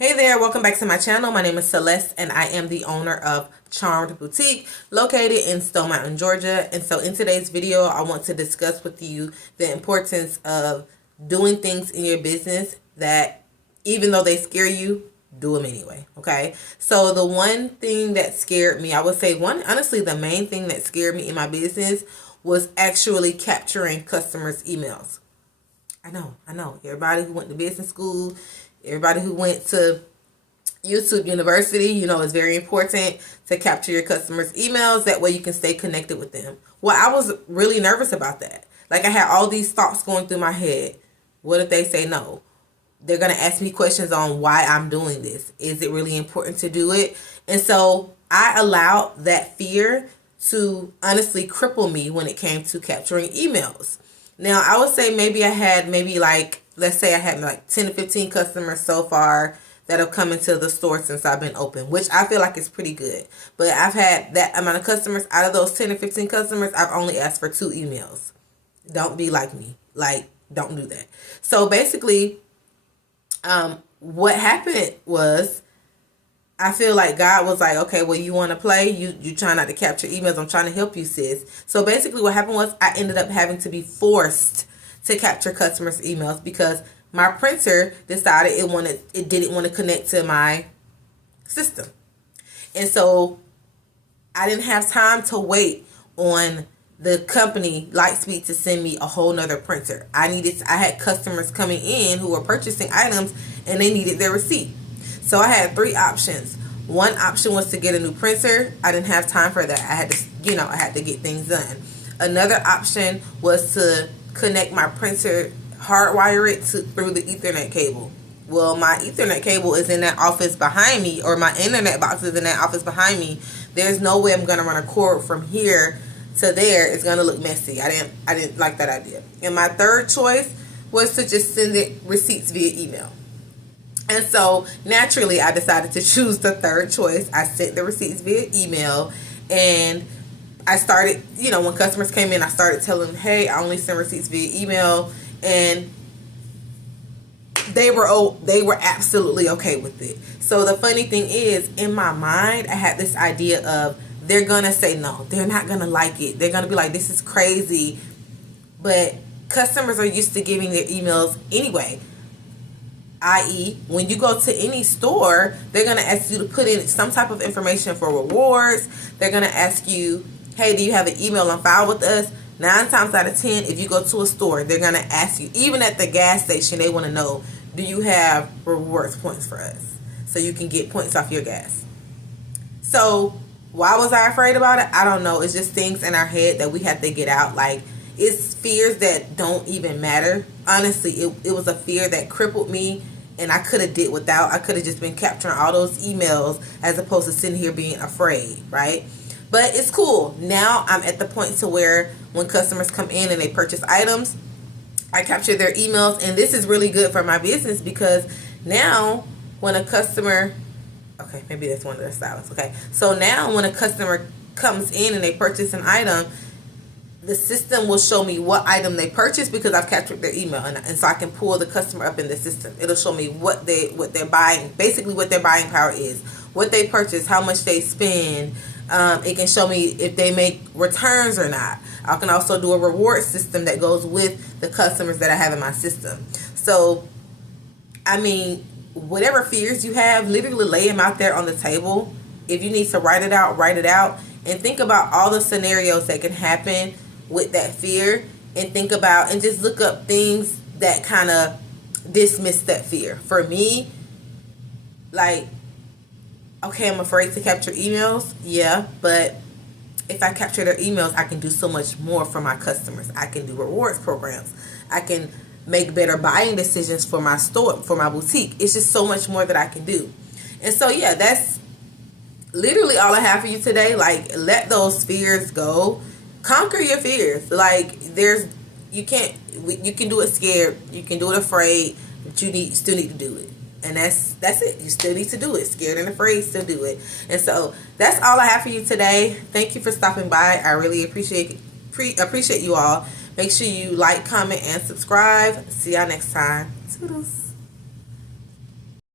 Hey there, welcome back to my channel. My name is Celeste and I am the owner of Charmed Boutique located in Stone Mountain, Georgia. And so in today's video, I want to discuss with you the importance of doing things in your business that even though they scare you, do them anyway. Okay. So the one thing that scared me, I would say honestly, the main thing that scared me in my business was actually capturing customers' emails. I know. Everybody who went to business school, everybody who went to YouTube University, it's very important to capture your customers' emails. That way you can stay connected with them. Well, I was really nervous about that. Like, I had all these thoughts going through my head. What if they say no? They're going to ask me questions on why I'm doing this. Is it really important to do it? And so I allowed that fear to honestly cripple me when it came to capturing emails. Now, I would say let's say I had like 10 to 15 customers so far that have come into the store since I've been open, which I feel like is pretty good. But I've had that amount of customers. Out of those 10 to 15 customers, I've only asked for 2 emails. Don't be like me. Don't do that. So basically, what happened was, I feel like God was like, okay, well, you want to play? You try not to capture emails. I'm trying to help you, sis. So basically what happened was I ended up having to be forced to capture customers' emails because my printer decided it didn't want to connect to my system. And so I didn't have time to wait on the company Lightspeed to send me a whole nother printer. I had customers coming in who were purchasing items and they needed their receipt. So I had 3 options. One option was to get a new printer. I didn't have time for that. I had to get things done. Another option was to connect my printer, hardwire it through the Ethernet cable. Well, my Ethernet cable is in that office behind me, or my internet box is in that office behind me. There's no way I'm going to run a cord from here to there. It's going to look messy. I didn't like that idea. And my third choice was to just send it receipts via email. And so naturally, I decided to choose the third choice. I sent the receipts via email, and I started, when customers came in, I started telling them, hey, I only send receipts via email, and they were absolutely okay with it. So the funny thing is, in my mind, I had this idea of they're gonna say no, they're not gonna like it, they're gonna be like, this is crazy. But customers are used to giving their emails anyway. I.e., when you go to any store, they're going to ask you to put in some type of information for rewards. They're going to ask you, hey, do you have an email on file with us? 9 times out of 10, if you go to a store, they're going to ask you, even at the gas station, they want to know, do you have rewards points for us? So you can get points off your gas. So why was I afraid about it? I don't know. It's just things in our head that we have to get out. Like, it's fears that don't even matter. Honestly, it was a fear that crippled me, and I could have did without. I could have just been capturing all those emails as opposed to sitting here being afraid, right? But it's cool. Now I'm at the point to where when customers come in and they purchase items, I capture their emails, and this is really good for my business because now when a customer, okay, maybe that's one of the stylists, okay. So now when a customer comes in and they purchase an item, the system will show me what item they purchased because I've captured their email, and so I can pull the customer up in the system. It'll show me what they're buying, basically what their buying power is, what they purchase, how much they spend. It can show me if they make returns or not. I can also do a reward system that goes with the customers that I have in my system. So, whatever fears you have, literally lay them out there on the table. If you need to write it out, and think about all the scenarios that can happen with that fear, and think about and just look up things that kind of dismiss that fear. For me, like, okay, I'm afraid to capture emails. Yeah, but if I capture their emails, I can do so much more for my customers. I can do rewards programs. I can make better buying decisions for my store, for my boutique. It's just so much more that I can do. And so, yeah, that's literally all I have for you today. Like, let those fears go. Conquer your fears. Like, you can do it scared, you can do it afraid, but you still need to do it. And that's it. You still need to do it. Scared and afraid, still do it. And so that's all I have for you today. Thank you for stopping by. I really appreciate you all. Make sure you like, comment, and subscribe. See y'all next time. Toodles.